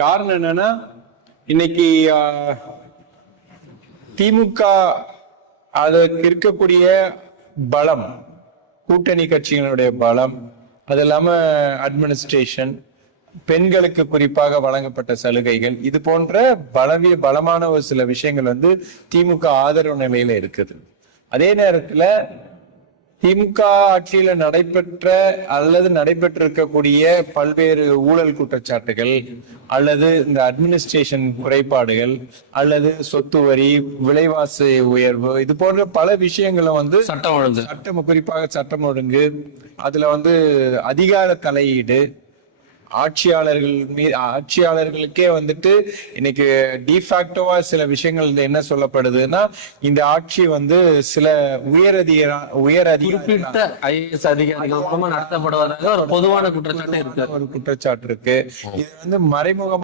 காரணம் என்னன்னா இன்னைக்கு திமுக அதற்கு இருக்கக்கூடிய பலம் கூட்டணி கட்சிகளுடைய பலம் அது இல்லாம அட்மினிஸ்ட்ரேஷன் பெண்களுக்கு குறிப்பாக வழங்கப்பட்ட சலுகைகள் இது போன்ற பலவிய பலமான ஒரு சில விஷயங்கள் வந்து திமுக ஆதரவு நிலையில இருக்குது. அதே நேரத்துல திமுக ஆட்சியில நடைபெற்ற அல்லது நடைபெற்றிருக்கக்கூடிய பல்வேறு ஊழல் குற்றச்சாட்டுகள் அல்லது இந்த அட்மினிஸ்ட்ரேஷன் குறைபாடுகள் அல்லது சொத்து வரி விலைவாசி உயர்வு இது போன்ற பல விஷயங்களும் வந்து சட்டம் ஒழுங்கு. சட்டம் குறிப்பாக சட்டம் ஒழுங்கு அதுல வந்து அதிகார தலையீடு ஆட்சியாளர்கள் மீது ஆட்சியாளர்களுக்கே வந்துட்டு இன்னைக்கு டிஃபாக்டோவா சில விஷயங்கள் என்ன சொல்லப்படுதுன்னா இந்த ஆட்சி வந்து சில உயரதிகார உயர் குறிப்பிட்ட ஐஏஎஸ் அதிகாரிகள் நடத்தப்படுவதாக ஒரு பொதுவான குற்றச்சாட்டு இருக்கு. ஒரு குற்றச்சாட்டு இருக்கு. இது வந்து மறைமுகமா